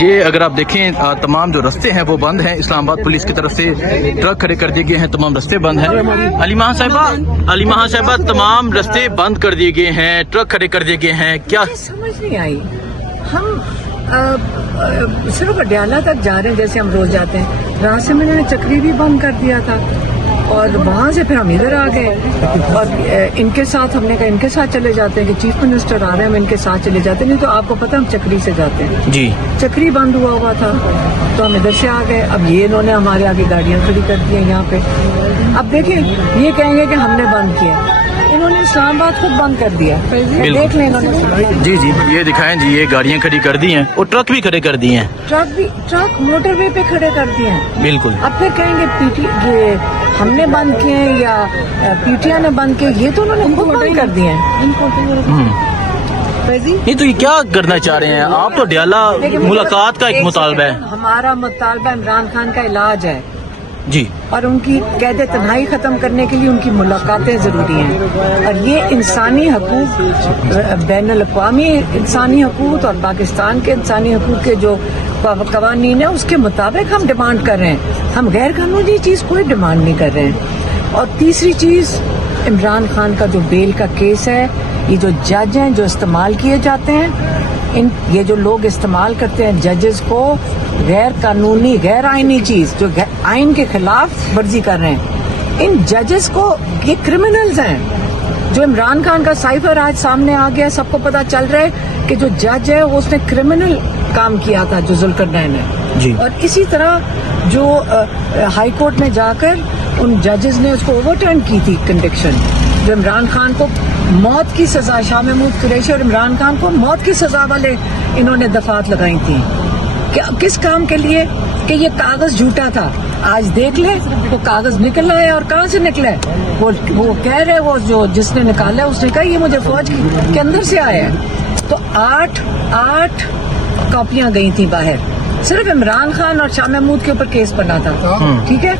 یہ اگر آپ دیکھیں تمام جو رستے ہیں وہ بند ہیں. اسلام آباد پولیس کی طرف سے ٹرک کھڑے کر دیے گئے ہیں, تمام رستے بند ہیں. علی مہا صاحبہ تمام رستے بند کر دیے گئے ہیں, ٹرک کھڑے کر دیے گئے ہیں, کیا سمجھ نہیں آئی؟ ہم صرف اڈیالہ تک جا رہے ہیں جیسے ہم روز جاتے ہیں, راستے میں انہوں نے چکری بھی بند کر دیا تھا اور وہاں سے پھر ہم ادھر آ گئے اور ان کے ساتھ ہم نے کہا ان کے ساتھ چلے جاتے ہیں کہ چیف منسٹر آ رہے ہیں, ہم ان کے ساتھ چلے جاتے ہیں. نہیں تو آپ کو پتہ ہم چکری سے جاتے ہیں جی, چکری بند ہوا تھا تو ہم ادھر سے آ گئے. اب یہ انہوں نے ہمارے آگے گاڑیاں کھڑی کر دی ہیں یہاں پہ. اب دیکھیں یہ کہیں گے کہ ہم نے بند کیا, انہوں نے اسلام آباد خود بند کر دیا. دیکھ لیں انہوں نے. جی یہ دکھائیں جی, یہ گاڑیاں کھڑی کر دی ہیں اور ٹرک بھی کھڑے کر دیے ہیں. ٹرک موٹر وے پہ کھڑے کر دیے ہیں. بالکل. اب پھر کہیں گے یہ ہم نے بند کیے ہیں یا پی ٹی آئی نے بند کیے, یہ تو انہوں نے خود بند کر دیے ہیں. نہیں تو یہ کیا کرنا چاہ رہے ہیں آپ؟ تو اڈیالہ ملاقات کا ایک مطالبہ ہے. ہمارا مطالبہ عمران خان کا علاج ہے جی, اور ان کی قید تنہائی ختم کرنے کے لیے ان کی ملاقاتیں ضروری ہیں. اور یہ انسانی حقوق, بین الاقوامی انسانی حقوق اور پاکستان کے انسانی حقوق کے جو قوانین ہیں اس کے مطابق ہم ڈیمانڈ کر رہے ہیں. ہم غیر قانونی چیز کوئی ڈیمانڈ نہیں کر رہے ہیں. اور تیسری چیز, عمران خان کا جو بیل کا کیس ہے, یہ جو جج ہیں جو استعمال کیے جاتے ہیں, یہ جو لوگ استعمال کرتے ہیں ججز کو غیر قانونی غیر آئینی چیز جو آئین کے خلاف ورزی کر رہے ہیں, ان ججز کو, یہ کرمنلز ہیں. جو عمران خان کا سائفر آج سامنے آ گیا, سب کو پتا چل رہا ہے کہ جو جج ہے وہ اس نے کرمنل کام کیا تھا جو ذوالقرنین نے جی. اور اسی طرح جو ہائی کورٹ میں جا کر ان ججز نے اس کو اوور ٹرن کی تھی کنوکشن, جو عمران خان کو موت کی سزا, شاہ محمود قریشی اور عمران خان کو موت کی سزا والے انہوں نے دفعات لگائی تھیں. کس کام کے لیے؟ کہ یہ کاغذ جھوٹا تھا. آج دیکھ لیں وہ کاغذ نکل رہا ہے, اور کہاں سے نکلا ہے وہ کہہ رہے, وہ جو جس نے نکالا ہے اس نے کہا یہ مجھے فوج کے اندر سے آیا ہے. تو آٹھ کاپیاں گئی تھیں باہر, صرف عمران خان اور شاہ محمود کے اوپر کیس بنا تھا, ٹھیک ہے,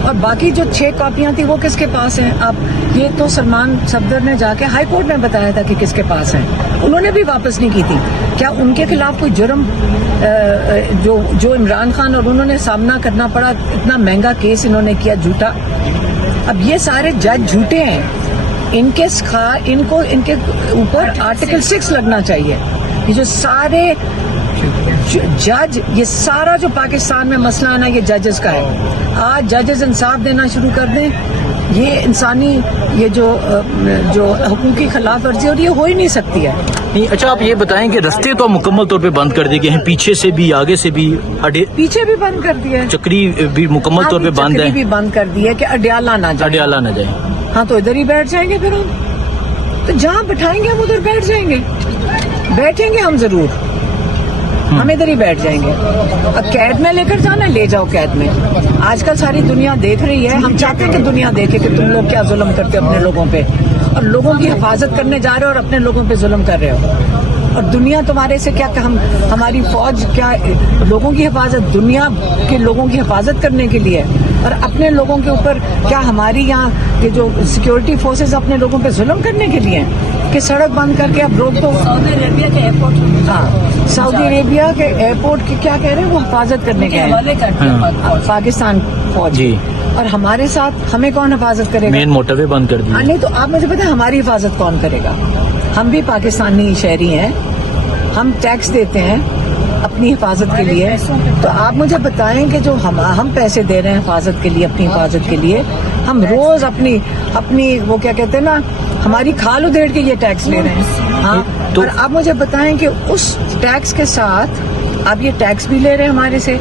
اور باقی جو 6 کاپیاں تھیں وہ کس کے پاس ہیں؟ اب یہ تو سلمان صفدر نے جا کے ہائی کورٹ میں بتایا تھا کہ کس کے پاس ہیں, انہوں نے بھی واپس نہیں کی تھی. کیا ان کے خلاف کوئی جرم جو عمران خان اور انہوں نے سامنا کرنا پڑا, اتنا مہنگا کیس انہوں نے کیا جھوٹا. اب یہ سارے جج جھوٹے ہیں, ان کے اوپر آرٹیکل 6 لگنا چاہیے. یہ جو سارے جج, یہ سارا جو پاکستان میں مسئلہ ہے نا, یہ ججز کا ہے. آج ججز انصاف دینا شروع کر دیں. یہ انسانی, یہ جو حقوقی خلاف ورزی اور یہ ہو ہی نہیں سکتی ہے. اچھا آپ یہ بتائیں کہ رستے تو مکمل طور پہ بند کر دیے گئے ہیں, پیچھے سے بھی آگے سے بھی, پیچھے بھی بند کر دیا ہے, چکری بھی مکمل طور پہ بند ہے, چکری بھی بند کر دی ہے کہ اڈیالہ نہ جائے. ہاں تو ادھر ہی بیٹھ جائیں گے, پھر ہم تو جہاں بٹھائیں گے ہم ادھر بیٹھ جائیں گے, بیٹھیں گے ہم ضرور, ہم ادھر ہی بیٹھ جائیں گے. اب قید میں لے کر جانا, لے جاؤ قید میں. آج کل ساری دنیا دیکھ رہی ہے, ہم چاہتے ہیں کہ دنیا دیکھے کہ تم لوگ کیا ظلم کرتے ہو اپنے لوگوں پہ, اور لوگوں کی حفاظت کرنے جا رہے ہو اور اپنے لوگوں پہ ظلم کر رہے ہو. اور دنیا تمہارے سے کیا کہ ہماری فوج کیا لوگوں کی حفاظت, دنیا کے لوگوں کی حفاظت کرنے کے لیے, اور اپنے لوگوں کے اوپر کیا ہماری یہاں یہ جو سیکیورٹی فورسز اپنے لوگوں پہ ظلم کرنے کے لیے کہ سڑک بند کر کے اب روک دو. سعودی عربیہ کے ایئرپورٹ, ہاں سعودی عربیہ کے ایئرپورٹ کی کیا کہہ رہے ہیں, وہ حفاظت کرنے کے حوالے کرتے پاکستان فوج جی. اور ہمارے ساتھ ہمیں کون حفاظت کرے گا؟ مین موٹر وے بند کر دیا. نہیں تو آپ مجھے پتا ہماری حفاظت کون کرے گا؟ ہم بھی پاکستانی شہری ہیں, ہم ٹیکس دیتے ہیں اپنی حفاظت کے لیے. تو آپ مجھے بتائیں کہ جو ہم پیسے دے رہے ہیں حفاظت کے لیے, اپنی حفاظت کے لیے, ہم روز اپنی وہ کیا کہتے ہیں نا, ہماری کھال ادھیڑ کے یہ ٹیکس لے رہے ہیں. ہاں تو آپ مجھے بتائیں کہ اس ٹیکس کے ساتھ آپ یہ ٹیکس بھی لے رہے ہیں ہمارے سے.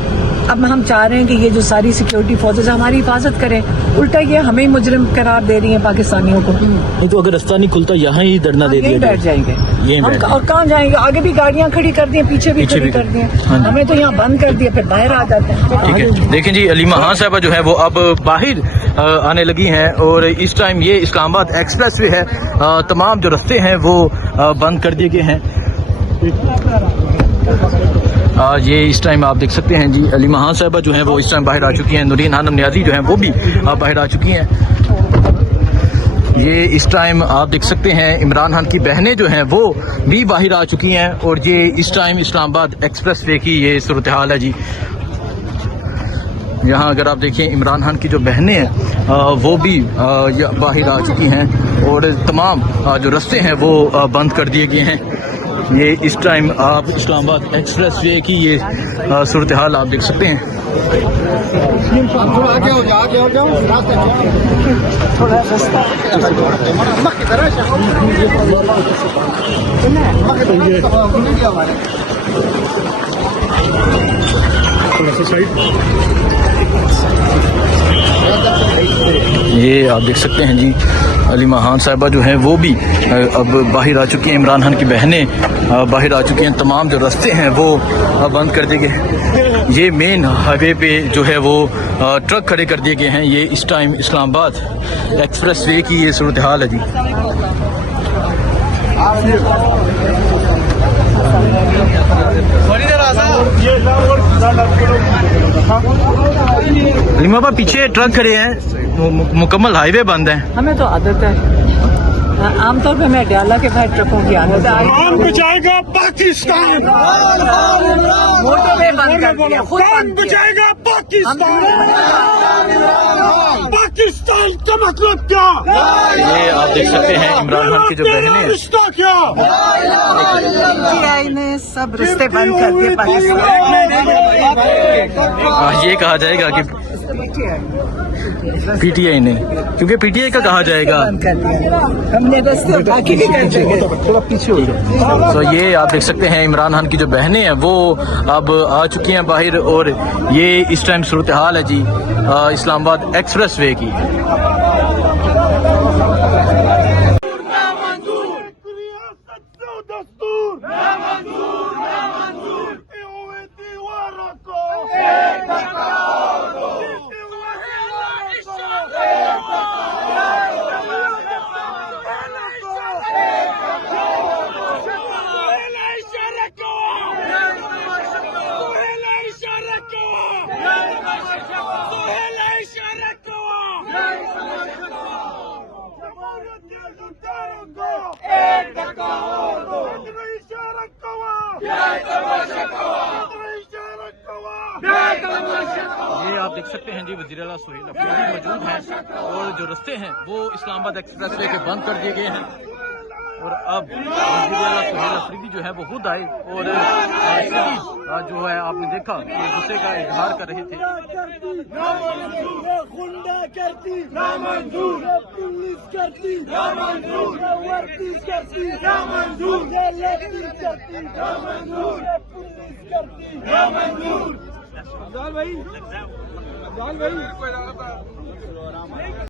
اب ہم چاہ رہے ہیں کہ یہ جو ساری سیکیورٹی فورسز ہماری حفاظت کریں, الٹا یہ ہمیں مجرم قرار دے رہی ہیں پاکستانیوں کو. تو اگر رستہ نہیں کھلتا یہاں ہی دھرنا دے دیا, بیٹھ جائیں گے. اور کہاں جائیں گے؟ آگے بھی گاڑیاں کھڑی کر دی ہیں, پیچھے بھی کھڑی کر دی ہیں, ہمیں تو یہاں بند کر دیا, پھر باہر آ جاتے ہیں. ٹھیک ہے, دیکھیں جی علی مہا صاحبہ جو ہے وہ اب باہر آنے لگی ہیں, اور اس ٹائم یہ اسلام آباد ایکسپریس وے ہے, تمام جو رستے ہیں وہ بند کر دیے گئے ہیں. یہ اس ٹائم آپ دیکھ سکتے ہیں جی علی مہا صاحبہ جو ہیں وہ اس ٹائم باہر آ چکی ہیں, نورین خانم نیازی جو ہیں وہ بھی باہر آ چکی ہیں. یہ اس ٹائم آپ دیکھ سکتے ہیں عمران خان کی بہنیں جو ہیں وہ بھی باہر آ چکی ہیں اور یہ اس ٹائم اسلام آباد ایکسپریس وے کی یہ صورتحال ہے جی. یہاں اگر آپ دیکھیں عمران خان کی جو بہنیں ہیں وہ بھی باہر آ چکی ہیں اور تمام جو رستے ہیں وہ بند کر دیے گئے ہیں. یہ اس ٹائم آپ اسلام آباد ایکسپریس وے کی یہ صورتحال آپ دیکھ سکتے ہیں. یہ آپ دیکھ سکتے ہیں جی علیمہ خان صاحبہ جو ہیں وہ بھی اب باہر آ چکی ہیں. عمران خان کی بہنیں باہر آ چکی ہیں. تمام جو رستے ہیں وہ بند کر دیے گئے. یہ مین ہائی وے پہ جو ہے وہ ٹرک کھڑے کر دیے گئے ہیں. یہ اس ٹائم اسلام آباد ایکسپریس وے کی یہ صورتحال ہے جی. علیمہ با پیچھے ٹرک کھڑے ہیں, مکمل ہائی وے بند ہے. ہمیں تو عادت ہے, عام طور پہ میں ڈیالہ کے باہر ٹرکوں کی عادت ہے. کون بچائے گا پاکستان, موٹر وے بند کر دیا, خود کون بند کیا. بچائے گا پاکستان, پاکستان کا مطلب کیا, یہ آپ دیکھ سکتے ہیں عمران خان کی جو بہنیں ہیں رشتہ کیا, PTI نے سب رستے بند کر دیے پاکستان. یہ کہا جائے گا کہ پی ٹی آئی نہیں, کیونکہ پی ٹی آئی کا کہا جائے گا. ہم نے رستے باقی بھی کر دیں گے. تو یہ آپ دیکھ سکتے ہیں عمران خان کی جو بہنیں ہیں وہ اب آ چکی ہیں باہر اور یہ اس ٹائم صورتحال ہے جی اسلام آباد ایکسپریس وے کی. یہ آپ دیکھ سکتے ہیں جی وزیر اعلیٰ سہیل افریدی موجود ہیں اور جو رستے ہیں وہ اسلام آباد ایکسپریس وے کے بند کر دیے گئے ہیں. اور اب وزیر اعلیٰ سہیل افریدی جو ہے وہ خود آئے اور جو ہے آپ نے دیکھا کہ غصے کا اظہار کر رہے تھے.